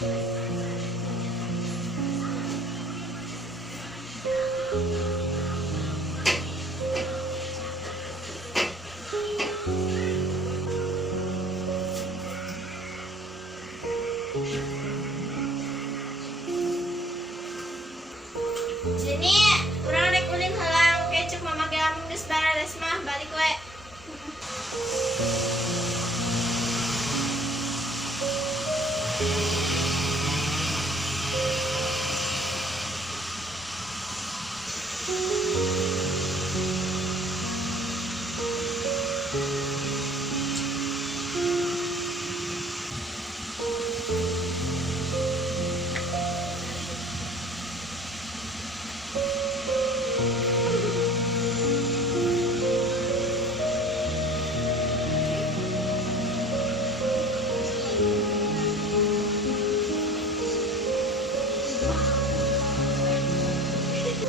Sini, urang rek ulin halang kecap mama gelam geus baredes mah balik we.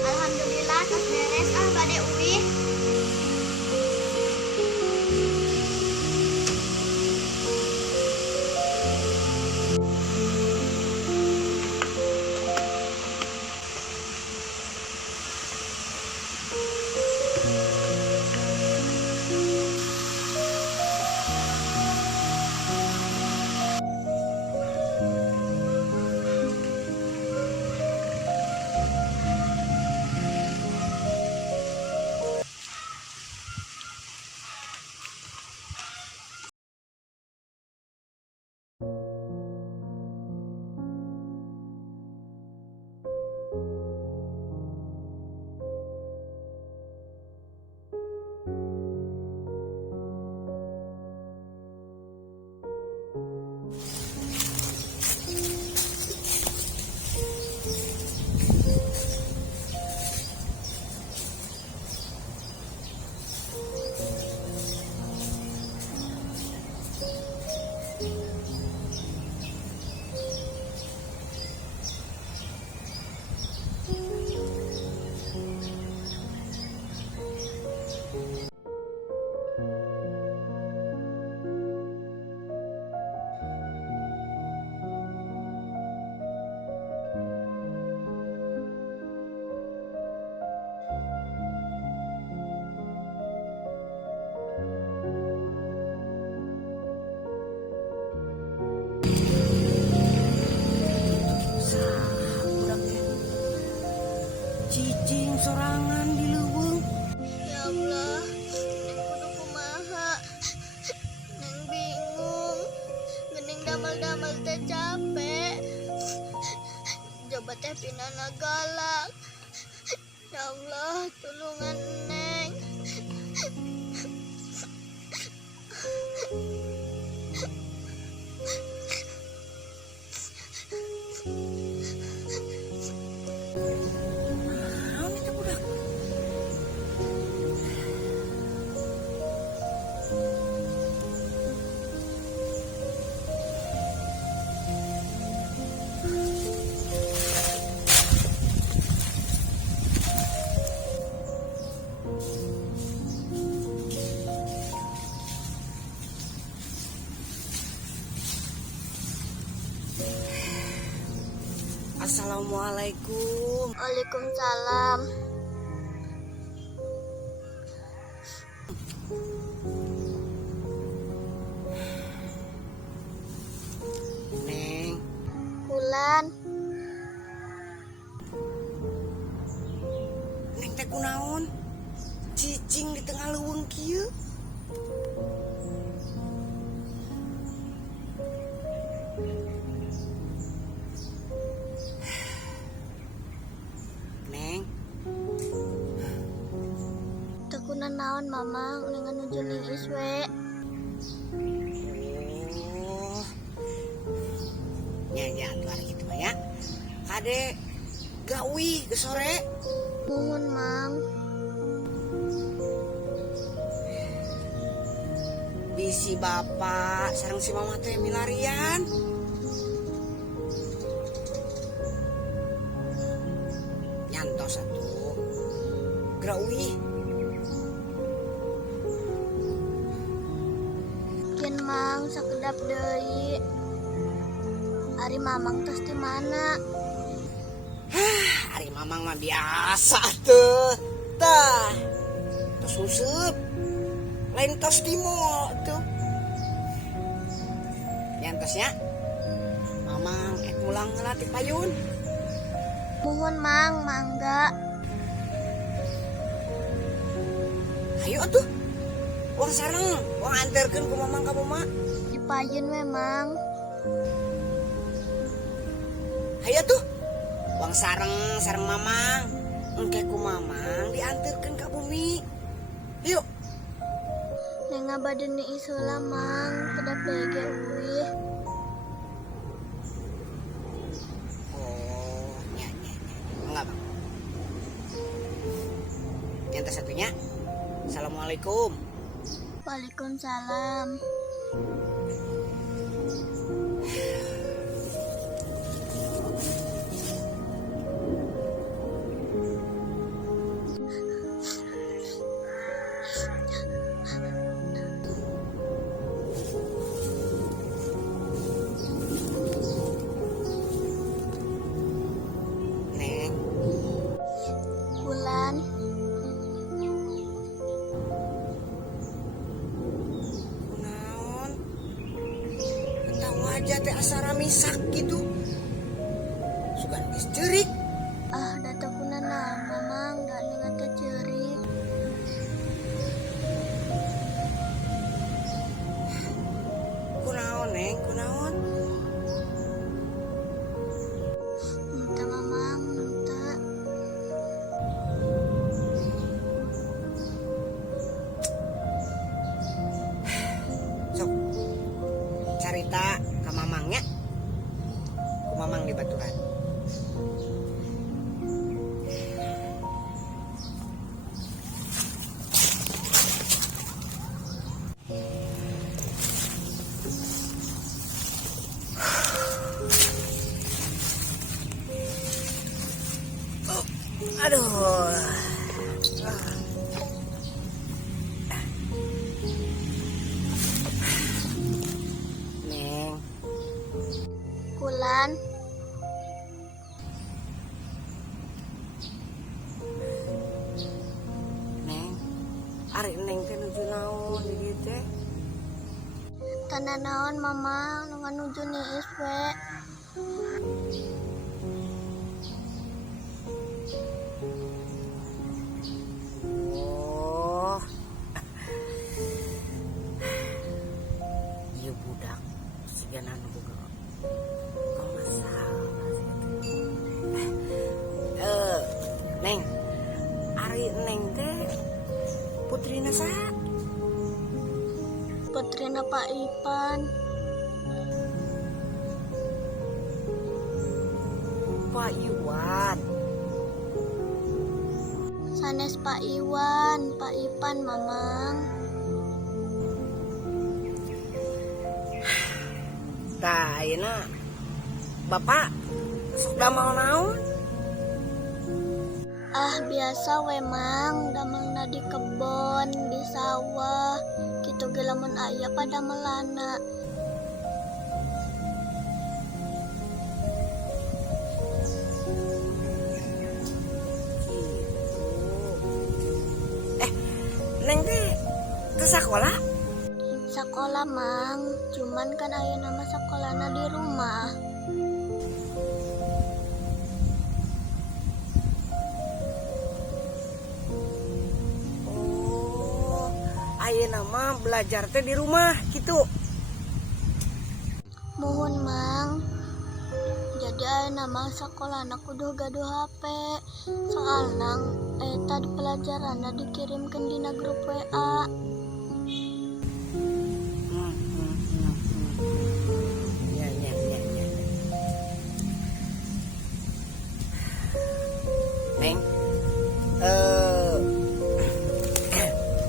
Alhamdulillah tas beres bade uwi. Cicing sorangan di leuweung. Ya Allah, neng kudu kumaha? Neng bingung. Gening damel-damel teh capek. Coba teh pinana galak. Ya Allah, tulungan neng. Naon eta budak? Assalamualaikum. Waalaikumsalam. Neng, Bulan, neng teh kunaon? Cicing di tengah leuweung kieu. Neng, tekunan naon mamang dengan nuju liis we. oh, nyanyian luar gitu mah ya. Kade gawi ke sore. Muhun mang. Bisi bapak sareng si mama teh milarian. Nyantos atuh. Grawi. Kian mang sakedap deui. Ari mamang tos di mana? Ari mamang mah biasa tuh. Tah. Tos suseup. Lain tos di mall tuh. Nyantosnya. Mamang mulang ngelatih payun. Muhun mang, mangga. Ayo tuh. Uang sareng, uang anterkeun ku mamang ka mama. Dipayun memang. Ayo tuh. Uang sareng mamang. Engke ku mamang dianterkeun ka bumi. Yuk. Nenga badan ni isula mang, kedap dege uih. Oh, nya. Enggak, Bang. Yang satunya. Assalamualaikum. Waalaikumsalam. Neng, Bulan, kunaon? Tahu aja teh asara misak gitu. Sugan geus ceurik. data kunana mamang, da nenga teh ceurik. Kunaon, Neng? Kunaon? Minta mamang, minta. Sok. Carita ka mamangnya. Ku mamang di baturan. Aduh. Neng, Bulan, Neng. Ari Neng teh nuju naon di dieu teh? tanda naon mamang, nu nganuju niis we. Oh. Ieu budak sigana nu boga. Kau masalah sih. Neng. Ari Neng teh putrina saha? Putrina Pak Ipan. Pak Iwan. Sanes Pak Iwan, Pak Ipan mamang. Tah ayeuna Bapak sok damel naon? Biasa we mang, damelna di kebon, di sawah, kitu ge lamun aya pada melana. Neng teh ke sekolah? Sekolah mang, cuman kan aya nama sekolahna di rumah. Oh, ayeuna mah belajar teh di rumah gitu. Muhun mang. Jadi aya nama sekolahna kudu gaduh HP. Soalna eta di pelajaranna dikirimkeun dina grup WA. Ya. Neng,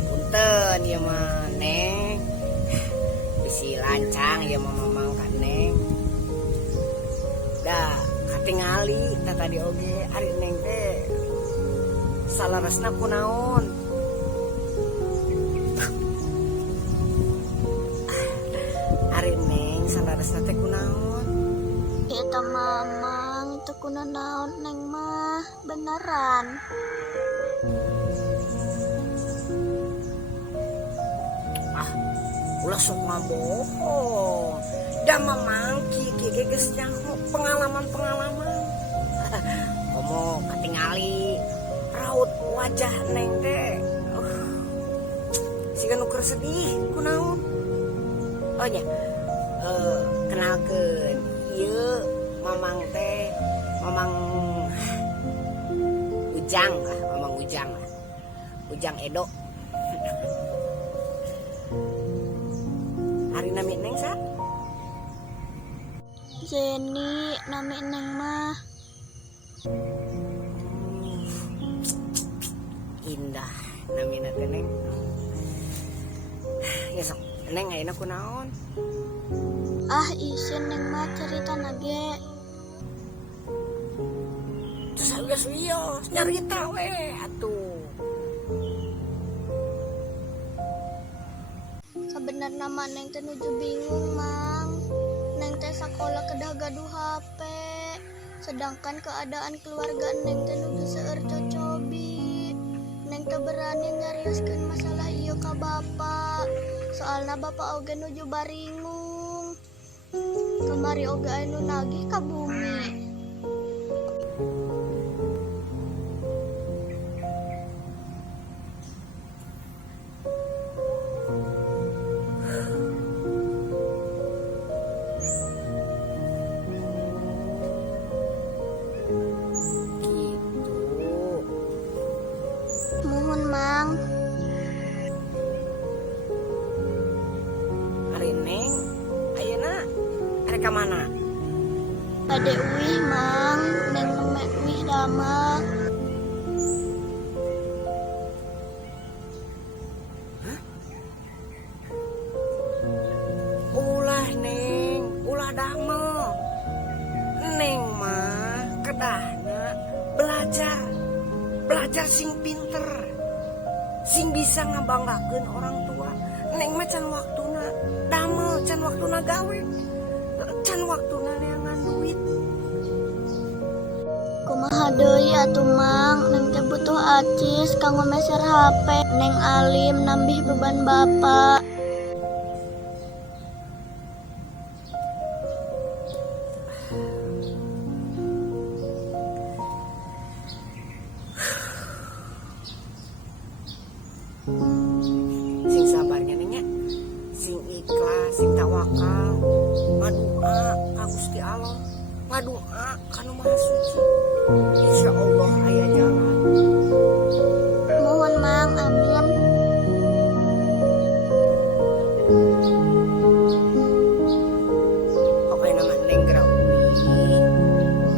punten ya mah Neng, bisi lancang ya mah mamang kan Neng. Dah katingali tadi oge ari Neng teh salaresna kunaon? Ari Neng salaresna teh kunaon? eta mamang teu kuna naon neng mah beneran. Ulah sok ngabohong. Da mamang kiki geus nyaho pengalaman-pengalaman. Komo katingali raut wajah neng teh. Siga nu keur sedih kunaon? Oh nya. Kenalkeun ieu mamang teh mamang Ujang lah, mamang Ujang lah. Ujang Edo. Hari nami neng sa? Jenny nami neng mah. Indah nami teh neng. Ya sok neng ayeuna kunaon? Isin neng mah cerita nage. Terus geus wios nyarita we atuh. Sebenarnya mah neng teh nuju bingung mang. Neng teh sakola kedah gaduh HP. Sedangkan keadaan keluarga neng teh nuju seueur cocobi. Neng teh berani nyarioskeun masalah ieu ka bapak. Soalna bapak oge nuju baringung. Kemari oge anu nagih ka bumi. Muhun mang. Hari neng ayeuna arek ka mana? Bade uih mang, neng meme uih damel. Ulah neng, ulah damel. Neng mah kedahna belajar sing pinter, sing bisa ngabanggakeun orang tua. Neng mah can waktuna damel, can waktuna gawe, can waktuna neangan duit. Kumaha deui atuh mang, neng teh butuh acis kanggo meser HP. Neng alim nambih beban bapak. Sing sabarnya neng nya, sing ikhlas, sing tawakal, ngadua ka Gusti Allah, ngadua ka Nu Maha Suci. Insyaallah aya jalan. Mohon mang, amin. Oke nama neng geura uwi.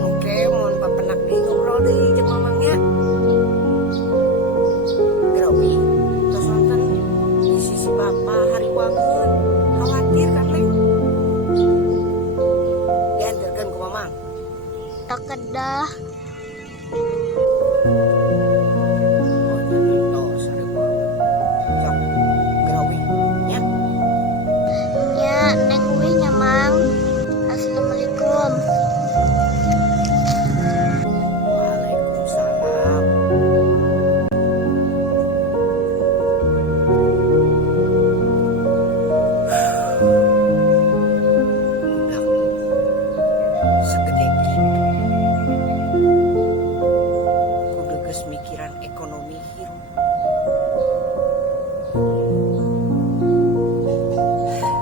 Oke, mohon papenak deui ngobrol deui jeung mamangnya. Geura uwi. Tos nonton di sisi bapa hari wangun. Khawatir kan neng? Diantarkeun ku mamang. Tak kedah. Oh, jadi tos hari wangun. Sok, geura uwi nya. Nya, neng uih nya mang. Assalamualaikum. Waalaikumsalam. Budak segede gitu. Kudu geus mikiran ekonomi hirup.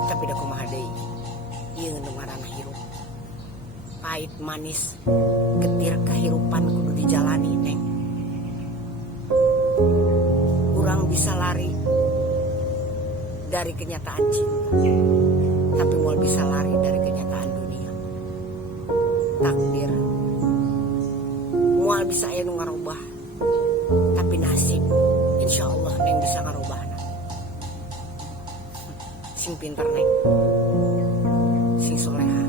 Tapi da kumaha deui? Ieu nu ngaranna hirup. Pahit manis getir kehirupan kudu dijalani neng. Urang bisa lari dari kenyataan cinta, tapi moal bisa lari dari kenyataan dunia. Takdir moal bisa aya nu ngarubah, tapi nasib insyaallah neng bisa ngarubahna. Sing pinter neng, sing soleha,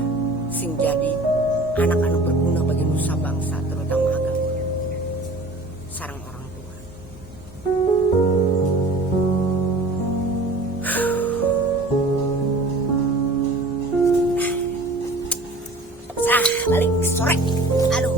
sing jadi anak anu berguna bagi nusa bangsa terutama agama sareng orang tua. Sah. balik sore. Aduh